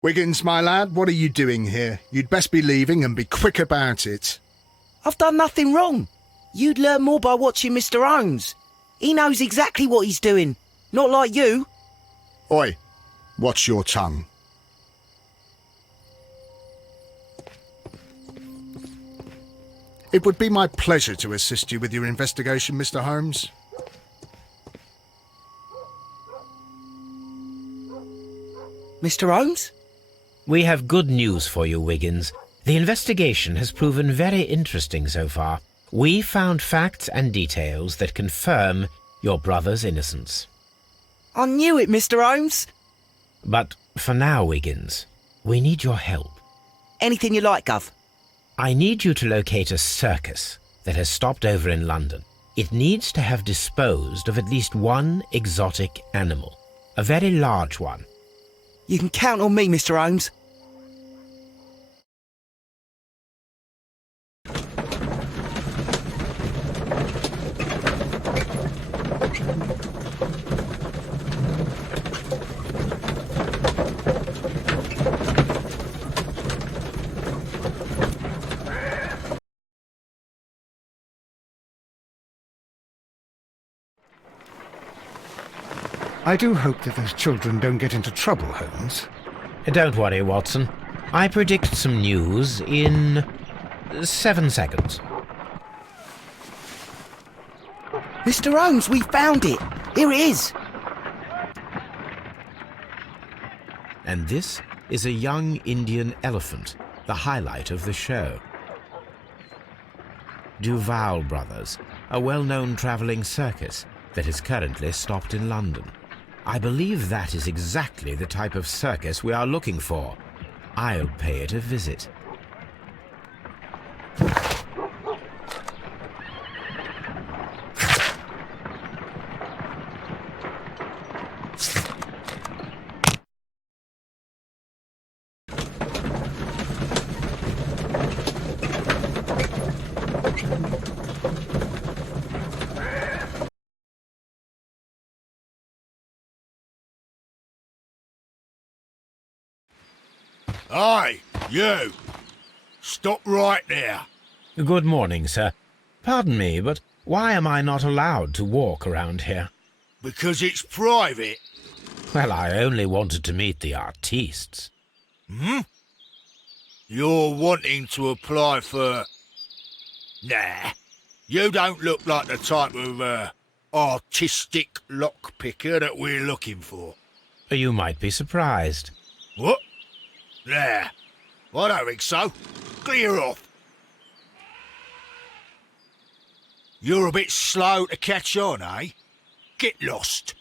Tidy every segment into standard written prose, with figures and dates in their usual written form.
Wiggins, my lad, what are you doing here? You'd best be leaving and be quick about it. I've done nothing wrong. You'd learn more by watching Mr. Holmes. He knows exactly what he's doing, not like you. Oi, watch your tongue. It would be my pleasure to assist you with your investigation, Mr. Holmes. Mr. Holmes? We have good news for you, Wiggins. The investigation has proven very interesting so far. We found facts and details that confirm your brother's innocence. I knew it, Mr. Holmes. But for now, Wiggins, we need your help. Anything you like, Gov. I need you to locate a circus that has stopped over in London. It needs to have disposed of at least one exotic animal, a very large one. You can count on me, Mr. Holmes. I do hope that those children don't get into trouble, Holmes. Don't worry, Watson. I predict some news in 7 seconds. Mr. Holmes, we found it. Here it is. And this is a young Indian elephant, the highlight of the show. Duval Brothers, a well-known travelling circus that is currently stopped in London. I believe that is exactly the type of circus we are looking for. I'll pay it a visit. Hey, you! Stop right there. Good morning, sir. Pardon me, but why am I not allowed to walk around here? Because it's private. Well, I only wanted to meet the artistes. You're wanting to apply for... Nah, you don't look like the type of, artistic lockpicker that we're looking for. You might be surprised. What? Nah, I don't think so. Clear off. You're a bit slow to catch on, eh? Get lost.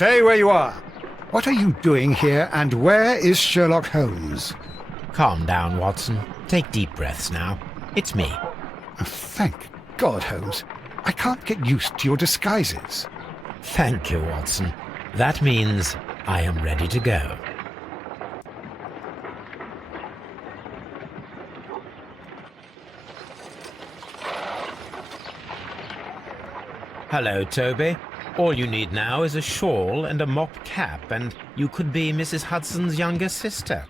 Stay where you are. What are you doing here, and where is Sherlock Holmes? Calm down, Watson. Take deep breaths now. It's me. Oh, thank God, Holmes. I can't get used to your disguises. Thank you, Watson. That means I am ready to go. Hello, Toby. All you need now is a shawl and a mock cap, and you could be Mrs. Hudson's younger sister.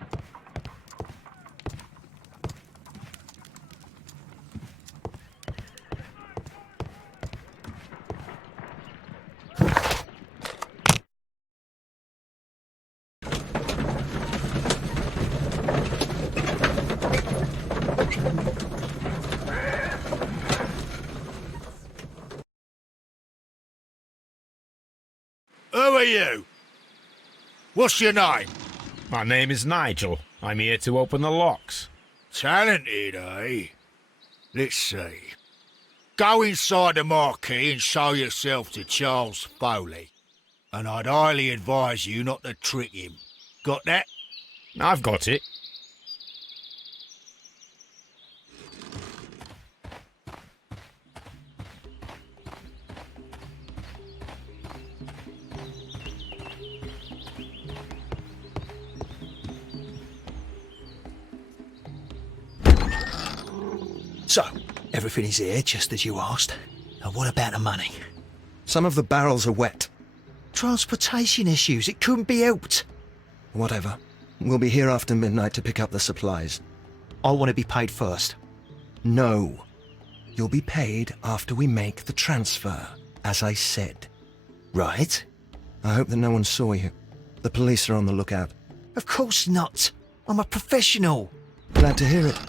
Who are you? What's your name? My name is Nigel. I'm here to open the locks. Talented, eh? Let's see. Go inside the marquee and show yourself to Charles Foley. And I'd highly advise you not to trick him. Got that? I've got it. So, everything is here, just as you asked. And what about the money? Some of the barrels are wet. Transportation issues, it couldn't be helped. Whatever. We'll be here after midnight to pick up the supplies. I want to be paid first. No. You'll be paid after we make the transfer, as I said. Right? I hope that no one saw you. The police are on the lookout. Of course not. I'm a professional. Glad to hear it.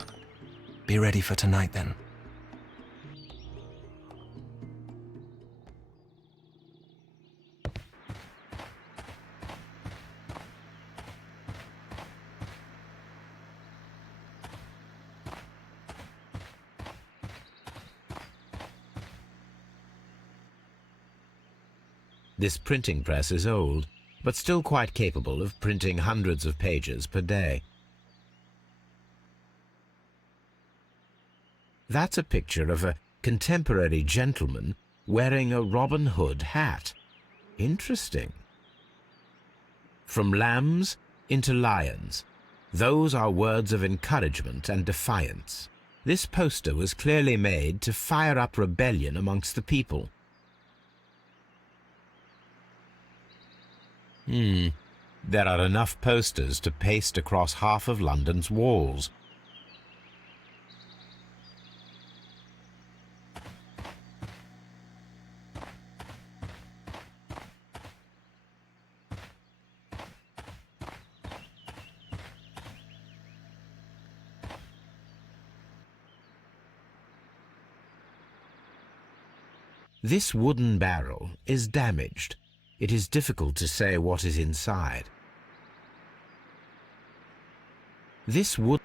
Be ready for tonight, then. This printing press is old, but still quite capable of printing hundreds of pages per day. That's a picture of a contemporary gentleman wearing a Robin Hood hat. Interesting. From lambs into lions. Those are words of encouragement and defiance. This poster was clearly made to fire up rebellion amongst the people. There are enough posters to paste across half of London's walls. This wooden barrel is damaged. It is difficult to say what is inside. There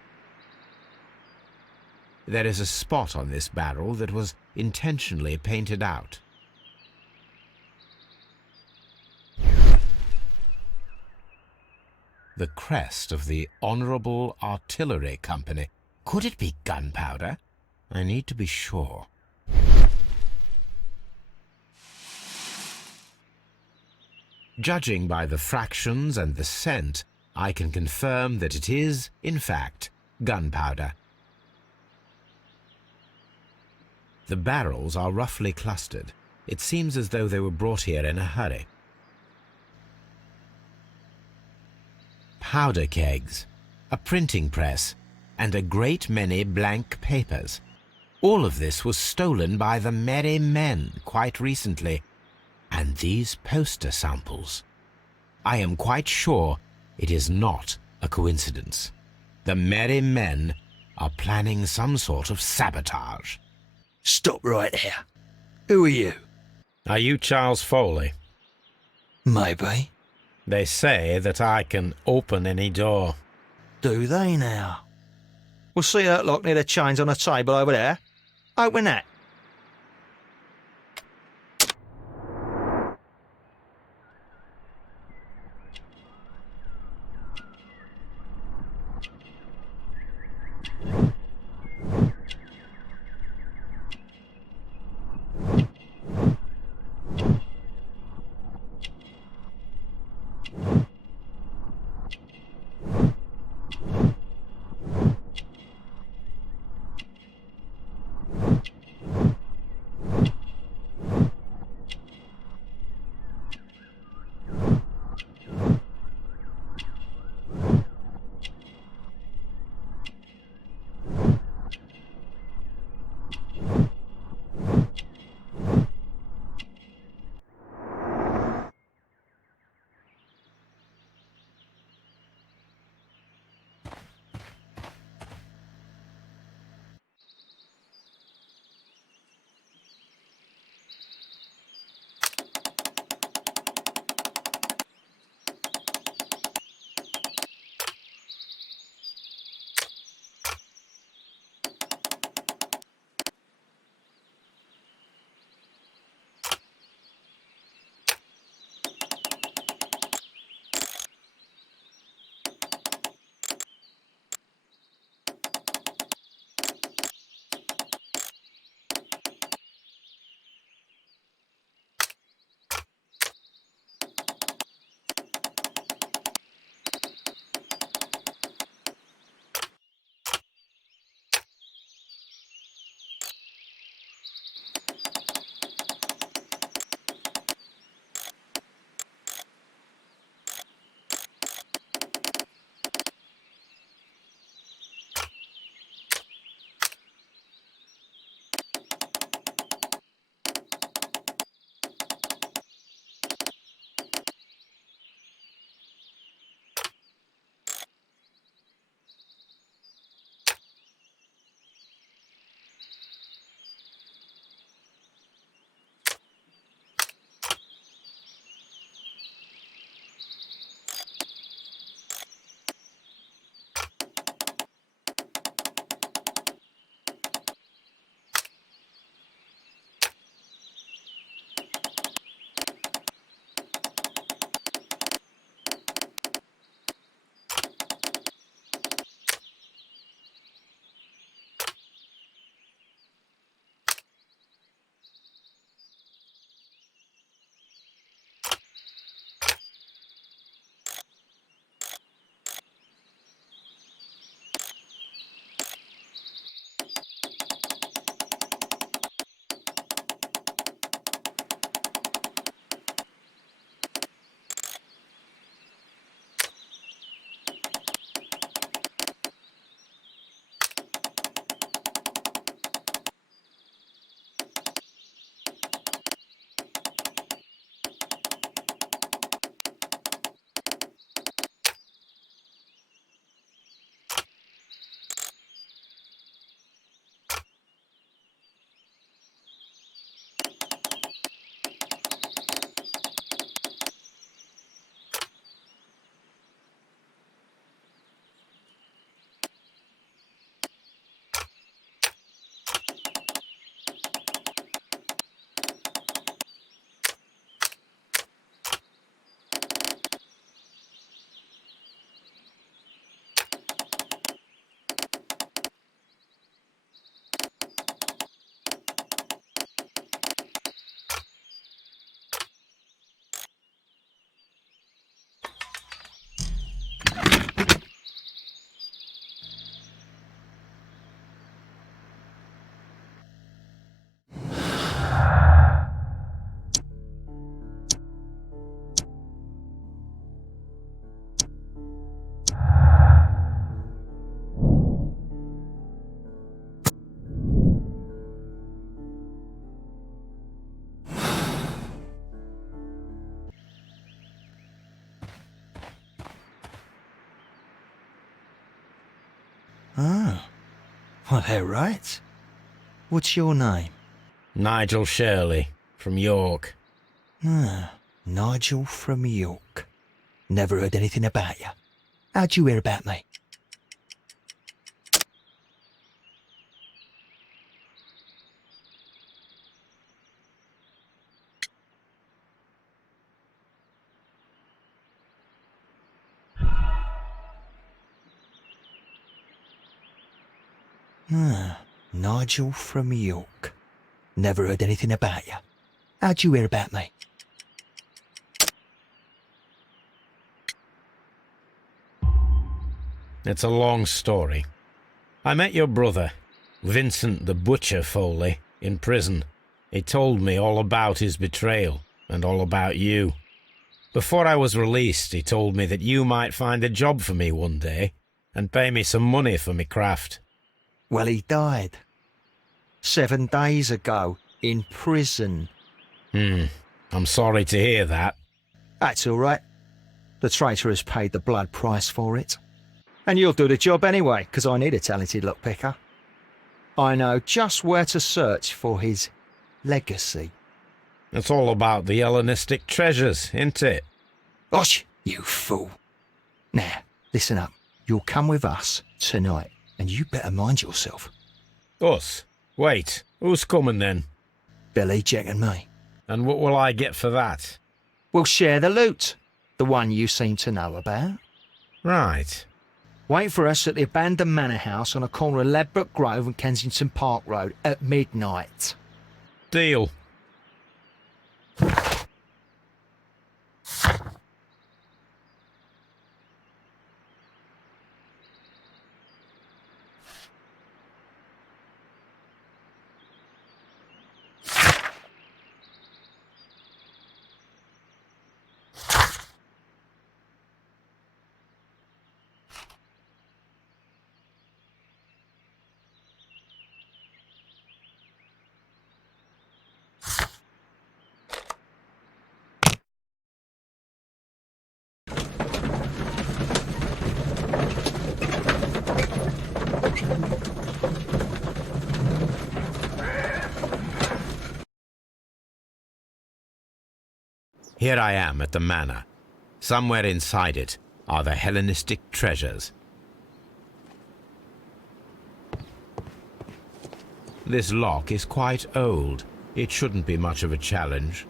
is a spot on this barrel that was intentionally painted out. The crest of the Honourable Artillery Company. Could it be gunpowder? I need to be sure. Judging by the fractions and the scent, I can confirm that it is, in fact, gunpowder. The barrels are roughly clustered. It seems as though they were brought here in a hurry. Powder kegs, a printing press, and a great many blank papers. All of this was stolen by the Merry Men quite recently. And these poster samples. I am quite sure it is not a coincidence. The Merry Men are planning some sort of sabotage. Stop right there. Who are you? Are you Charles Foley? Maybe. They say that I can open any door. Do they now? We'll see Sherlock near the chains on a table over there. Open that. Oh. Well, they're right. What's your name? Nigel Shirley, from York. Ah, Nigel from York. Never heard anything about you. How'd you hear about me? Ah, Nigel from York. Never heard anything about you. How'd you hear about me? It's a long story. I met your brother, Vincent the Butcher Foley, in prison. He told me all about his betrayal and all about you. Before I was released, he told me that you might find a job for me one day and pay me some money for me craft. Well, he died. 7 days ago, in prison. I'm sorry to hear that. That's all right. The traitor has paid the blood price for it. And you'll do the job anyway, because I need a talented lockpicker. I know just where to search for his legacy. It's all about the Hellenistic treasures, isn't it? Osh, you fool. Now, listen up. You'll come with us tonight, and you better mind yourself. Us? Wait, who's coming then? Billy, Jack and me. And what will I get for that? We'll share the loot. The one you seem to know about. Right. Wait for us at the abandoned manor house on the corner of Ladbroke Grove and Kensington Park Road at midnight. Deal. Here I am at the manor. Somewhere inside it are the Hellenistic treasures. This lock is quite old. It shouldn't be much of a challenge.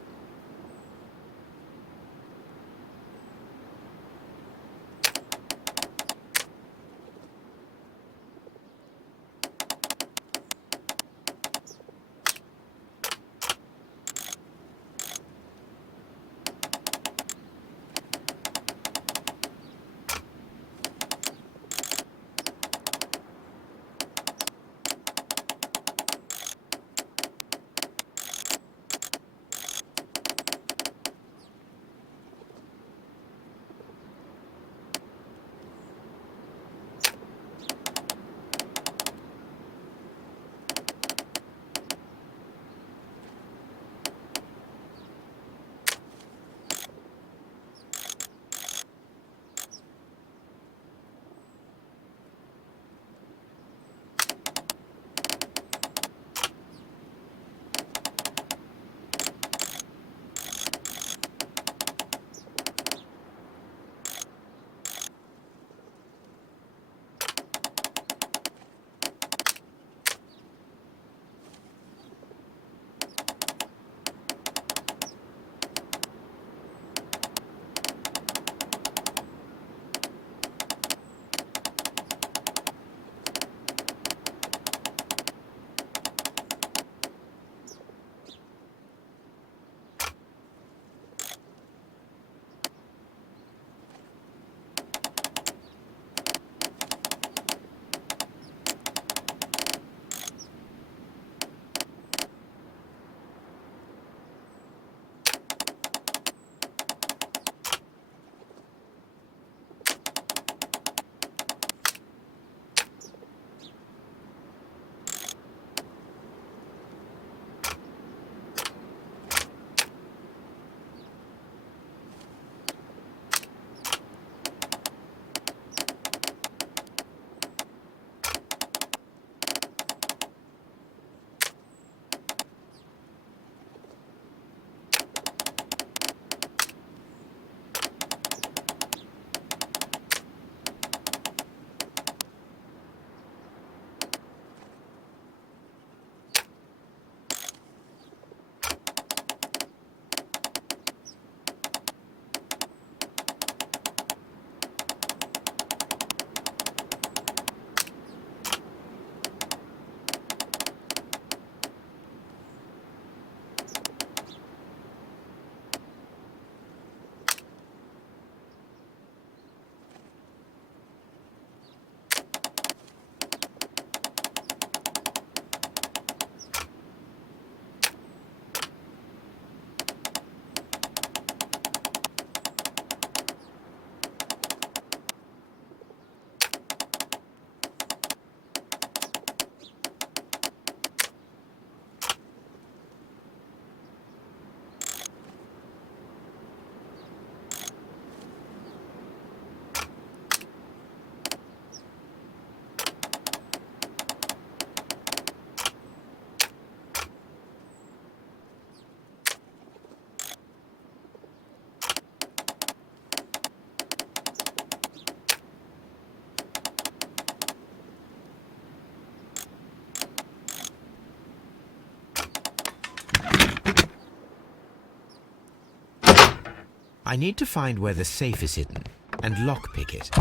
I need to find where the safe is hidden and lockpick it.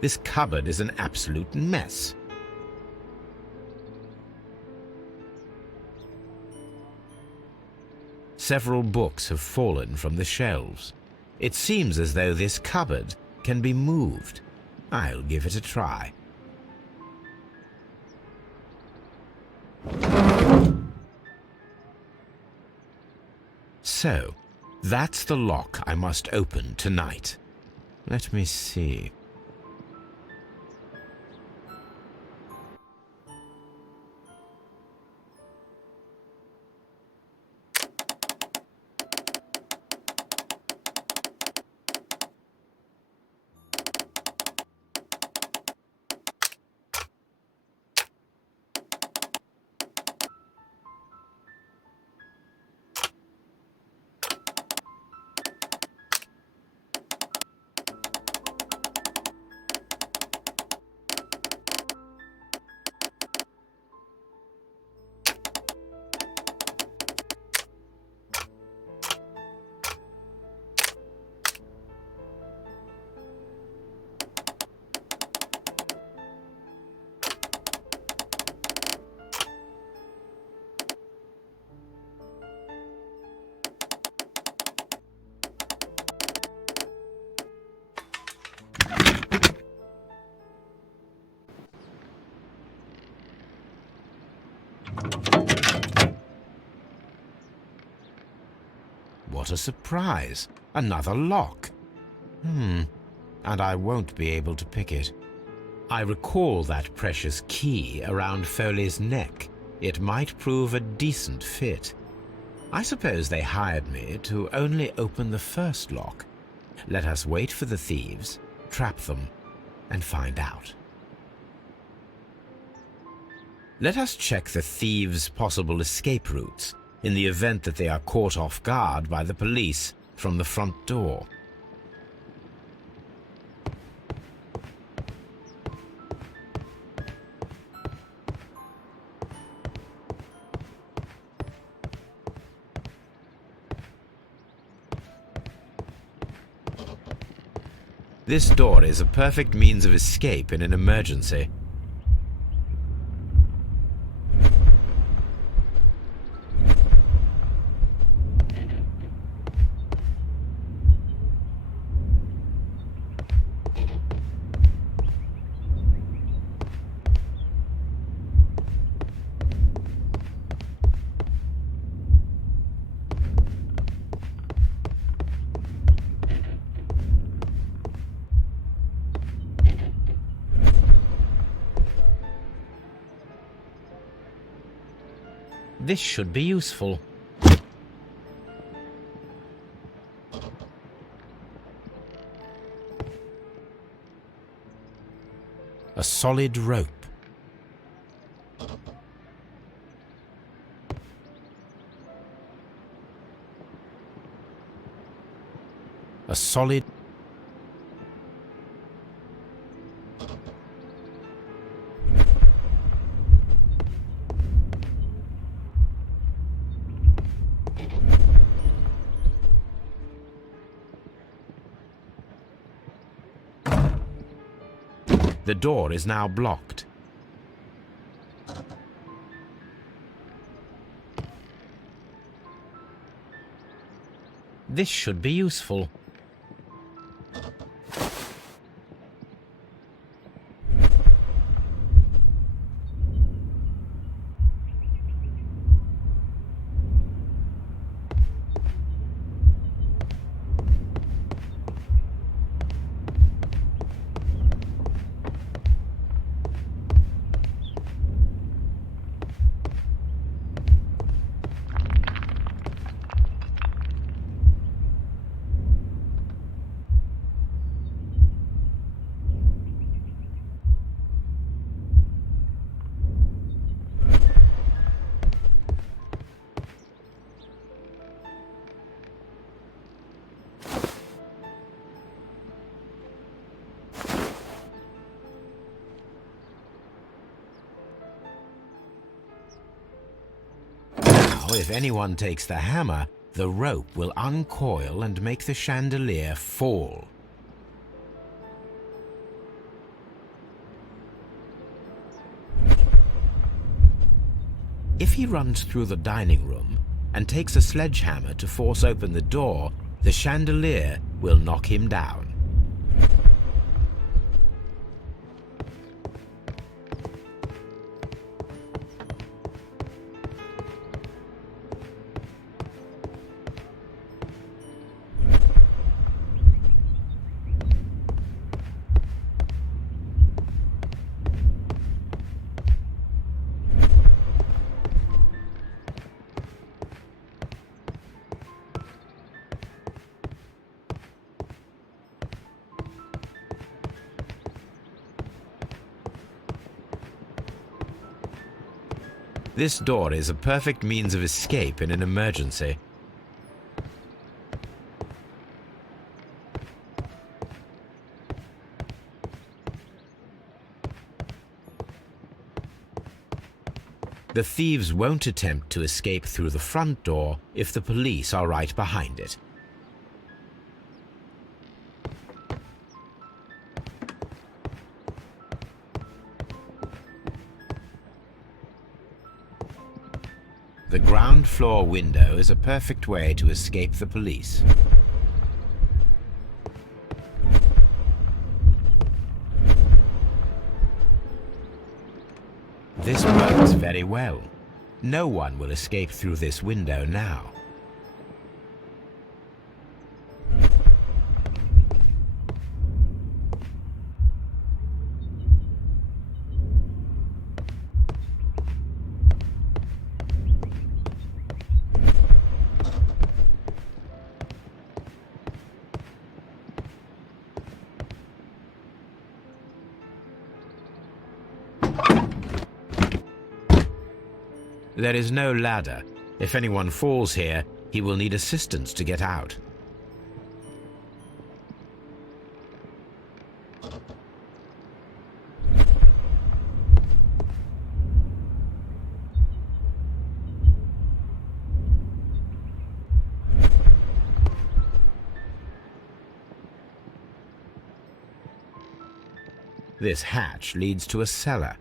This cupboard is an absolute mess. Several books have fallen from the shelves. It seems as though this cupboard can be moved. I'll give it a try. So, that's the lock I must open tonight. Let me see. What a surprise! Another lock. And I won't be able to pick it. I recall that precious key around Foley's neck. It might prove a decent fit. I suppose they hired me to only open the first lock. Let us wait for the thieves, trap them, and find out. Let us check the thieves' possible escape routes in the event that they are caught off guard by the police from the front door. This door is a perfect means of escape in an emergency. This should be useful. A solid rope. A solid... The door is now blocked. This should be useful. Now, if anyone takes the hammer, the rope will uncoil and make the chandelier fall. If he runs through the dining room and takes a sledgehammer to force open the door, the chandelier will knock him down. This door is a perfect means of escape in an emergency. The thieves won't attempt to escape through the front door if the police are right behind it. The ground floor window is a perfect way to escape the police. This works very well. No one will escape through this window now. There is no ladder. If anyone falls here, he will need assistance to get out. This hatch leads to a cellar.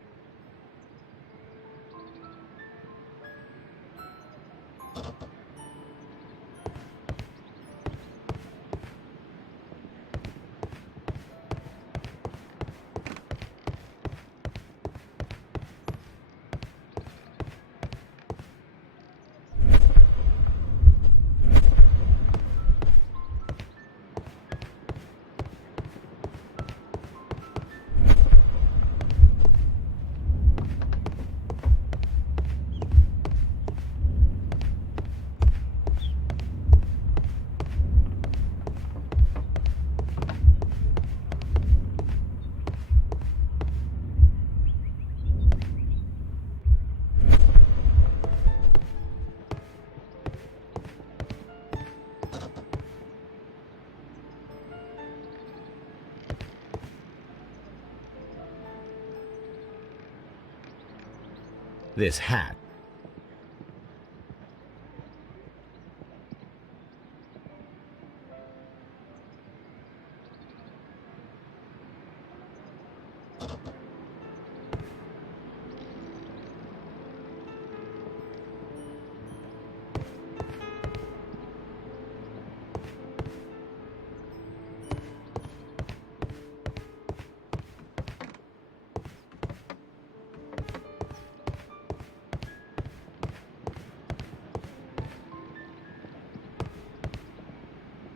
This hat.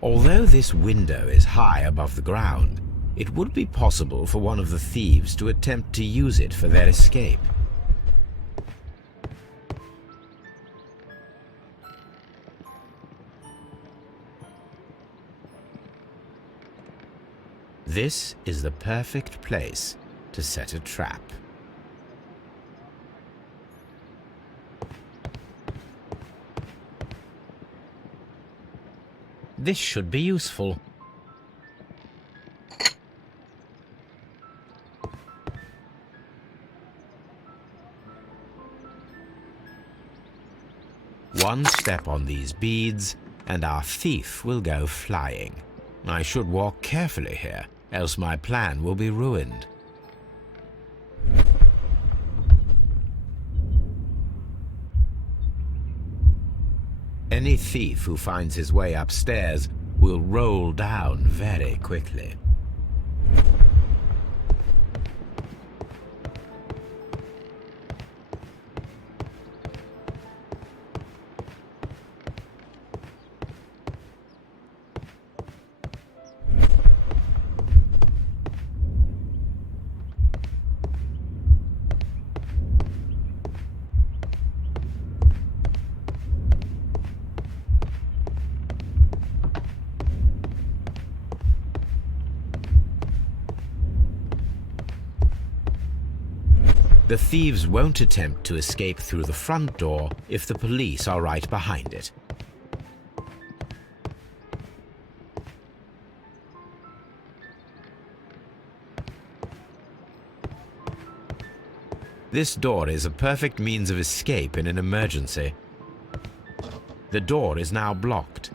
Although this window is high above the ground, it would be possible for one of the thieves to attempt to use it for their escape. This is the perfect place to set a trap. This should be useful. One step on these beads, and our thief will go flying. I should walk carefully here, else my plan will be ruined. Any thief who finds his way upstairs will roll down very quickly. The thieves won't attempt to escape through the front door if the police are right behind it. This door is a perfect means of escape in an emergency. The door is now blocked.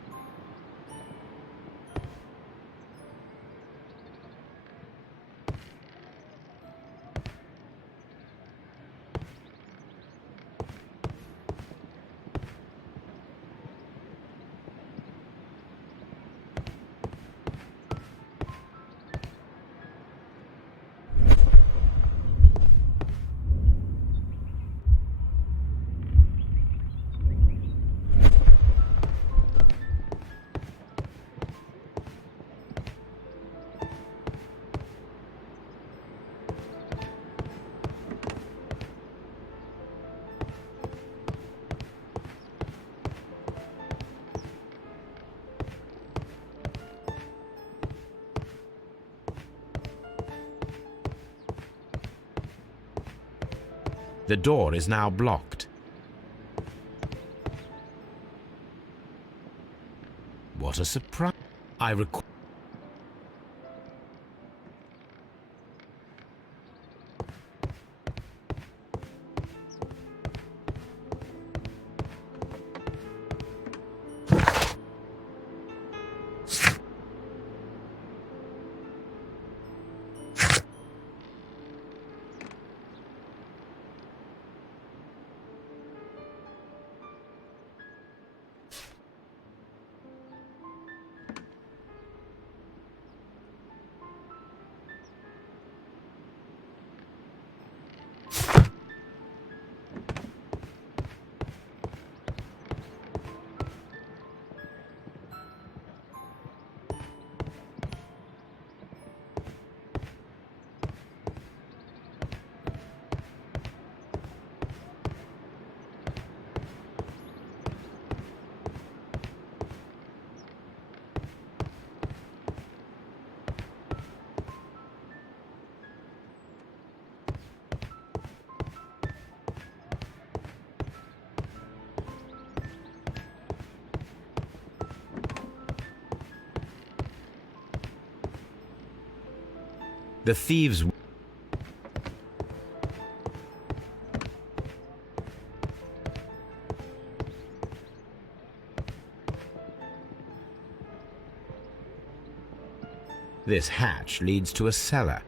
The door is now blocked. What a surprise. I require... The thieves... This hatch leads to a cellar.